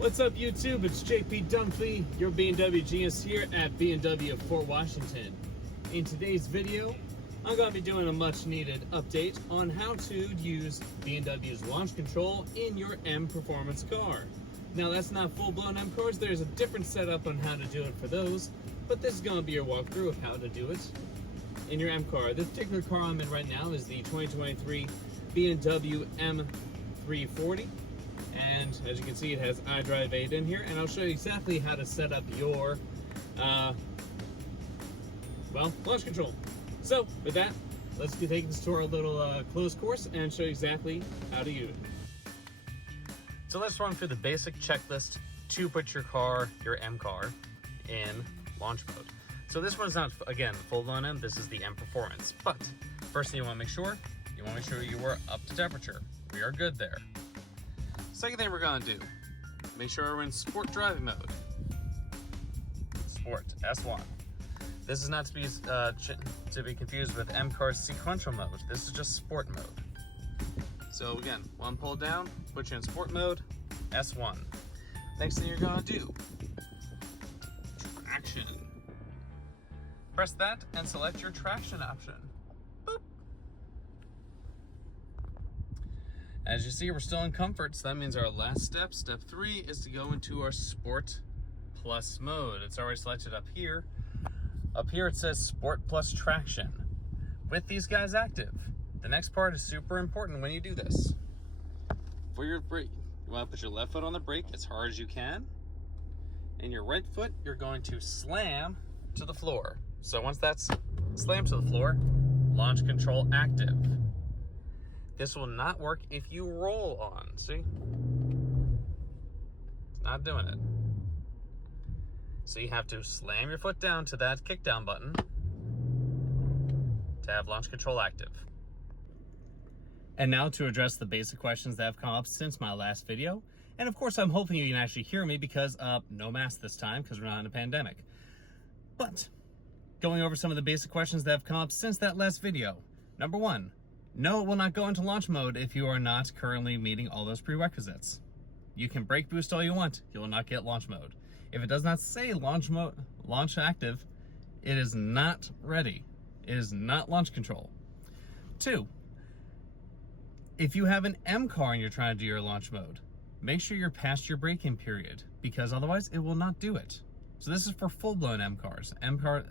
What's up YouTube? It's JP Dunphy, your BMW genius here at BMW of Fort Washington. In today's video, I'm going to be doing a much needed update on how to use BMW's launch control in your M Performance car. Now that's not full-blown M cars, there's a different setup on how to do it for those, but this is going to be your walkthrough of how to do it in your M car. This particular car I'm in right now is the 2023 BMW M340. And as you can see, it has iDrive 8 in here, and I'll show you exactly how to set up your, launch control. So, with that, let's be taking this to our little closed course and show you exactly how to use it. So let's run through the basic checklist to put your car, your M car, in launch mode. So this one's not, again, full-blown M, this is the M Performance. But, first thing you want to make sure you are up to temperature. We are good there. Second thing we're gonna do, make sure we're in sport driving mode. Sport, S1. This is not to be confused with M car's sequential mode. This is just sport mode. So again, one pull down, put you in sport mode, S1. Next thing you're gonna do, traction. Press that and select your traction option. Boop. As you see, we're still in comfort, so that means our last step, step 3, is to go into our Sport Plus mode. It's already selected up here. Up here it says Sport Plus Traction. With these guys active, the next part is super important when you do this. For your brake, you want to put your left foot on the brake as hard as you can, and your right foot, you're going to slam to the floor. So once that's slammed to the floor, launch control active. This will not work if you roll on, see? It's not doing it. So you have to slam your foot down to that kick down button to have launch control active. And now to address the basic questions that have come up since my last video. And of course, I'm hoping you can actually hear me because no mask this time because we're not in a pandemic. But going over some of the basic questions that have come up since that last video. Number 1. No, it will not go into launch mode if you are not currently meeting all those prerequisites. You can brake boost all you want, you will not get launch mode. If it does not say launch active, it is not ready. It is not launch control. 2, if you have an M car and you're trying to do your launch mode, make sure you're past your braking period because otherwise it will not do it. So this is for full-blown M cars.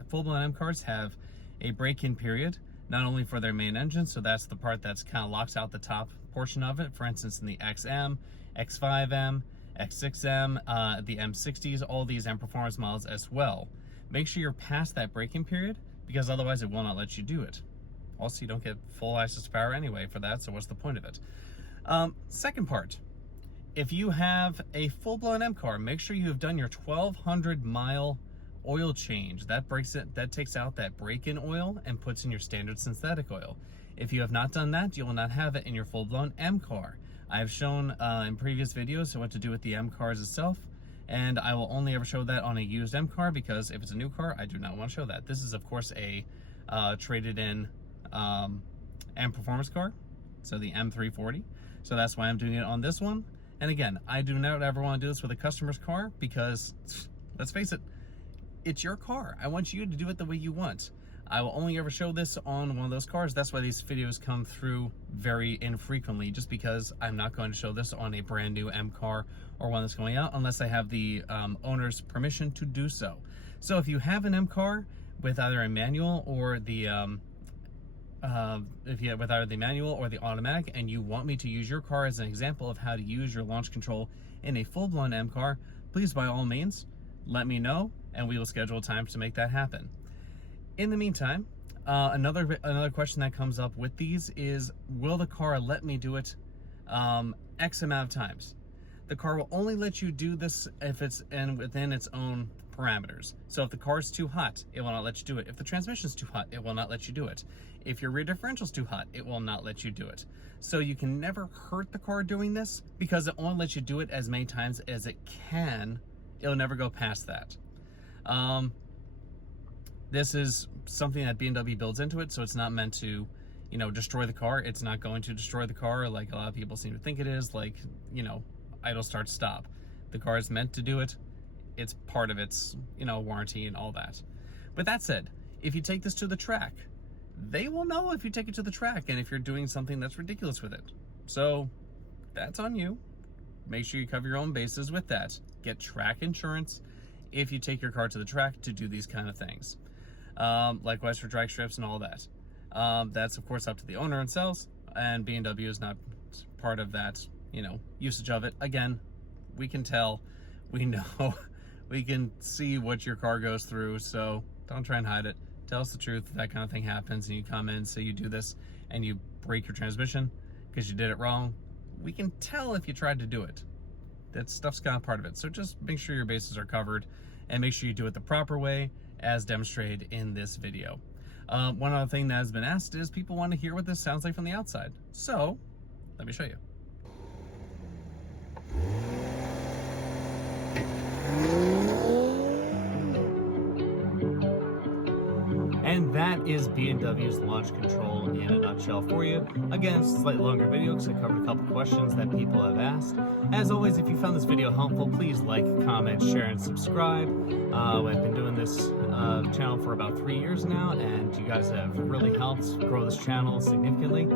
Full-blown M cars have a break-in period, not only for their main engine, so that's the part that's kind of locks out the top portion of it. For instance, in the XM, X5M, X6M, the M60s, all these M Performance models as well. Make sure you're past that braking period because otherwise it will not let you do it. Also, you don't get full access to power anyway for that, so what's the point of it? Second part, if you have a full-blown M car, make sure you have done your 1,200 mile oil change. That takes out that break-in oil and puts in your standard synthetic oil. If you have not done that, you will not have it in your full-blown M car. I have shown in previous videos what to do with the M cars itself, and I will only ever show that on a used M car because if it's a new car, I do not want to show that. This is of course a traded in M Performance car, so the M340. So that's why I'm doing it on this one. And again, I do not ever want to do this with a customer's car because, let's face it, it's your car. I want you to do it the way you want. I will only ever show this on one of those cars. That's why these videos come through very infrequently, just because I'm not going to show this on a brand new M car or one that's going out unless I have the owner's permission to do so. So if you have an M car with either a manual or the with either the manual or the automatic, and you want me to use your car as an example of how to use your launch control in a full-blown M car, please by all means let me know and we will schedule time to make that happen. In the meantime, another question that comes up with these is, will the car let me do it X amount of times? The car will only let you do this if it's within its own parameters. So if the car is too hot, it will not let you do it. If the transmission is too hot, it will not let you do it. If your rear differential is too hot, it will not let you do it. So you can never hurt the car doing this because it only lets you do it as many times as it can. It'll never go past that. This is something that BMW builds into it, so it's not meant to, destroy the car. It's not going to destroy the car like a lot of people seem to think it is, like, idle start stop. The car is meant to do it. It's part of its, warranty and all that. But that said, if you take this to the track, they will know if you take it to the track and if you're doing something that's ridiculous with it. So that's on you. Make sure you cover your own bases with that. Get track insurance if you take your car to the track to do these kind of things. Likewise for drag strips and all that. That's of course up to the owner themselves, and BMW is not part of that, usage of it. Again, we can tell, we know, we can see what your car goes through, so don't try and hide it. Tell us the truth if that kind of thing happens and you come in and say you do this and you break your transmission because you did it wrong. We can tell if you tried to do it. That stuff's kind of part of it. So just make sure your bases are covered and make sure you do it the proper way as demonstrated in this video. One other thing that has been asked is people want to hear what this sounds like from the outside. So let me show you. And that is BMW's launch control in a nutshell for you. Again, it's a slightly longer video because I covered a couple questions that people have asked. As always, if you found this video helpful, please like, comment, share, and subscribe. I've been doing this channel for about 3 years now, and you guys have really helped grow this channel significantly.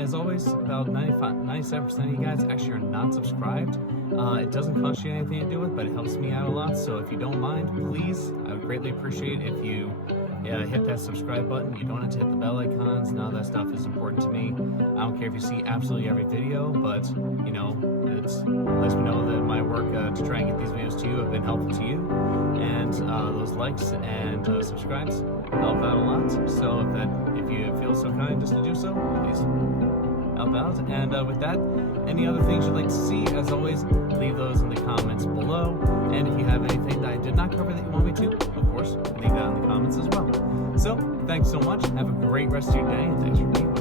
As always, about 97% of you guys actually are not subscribed. It doesn't cost you anything to do it, but it helps me out a lot. So if you don't mind, please, I would greatly appreciate if you hit that subscribe button. You don't have to hit the bell icons. None of that stuff is important to me. I don't care if you see absolutely every video, but it lets me know that my work to try and get these videos to you have been helpful to you. And those likes and subscribes help out a lot. So if you feel so kind just to do so, please help out. And with that, any other things you'd like to see, as always, leave those in the comments below. And if you have anything that I did not cover that you want me to, of course, leave that in the comments as well. So, thanks so much. Have a great rest of your day, and thanks for being here.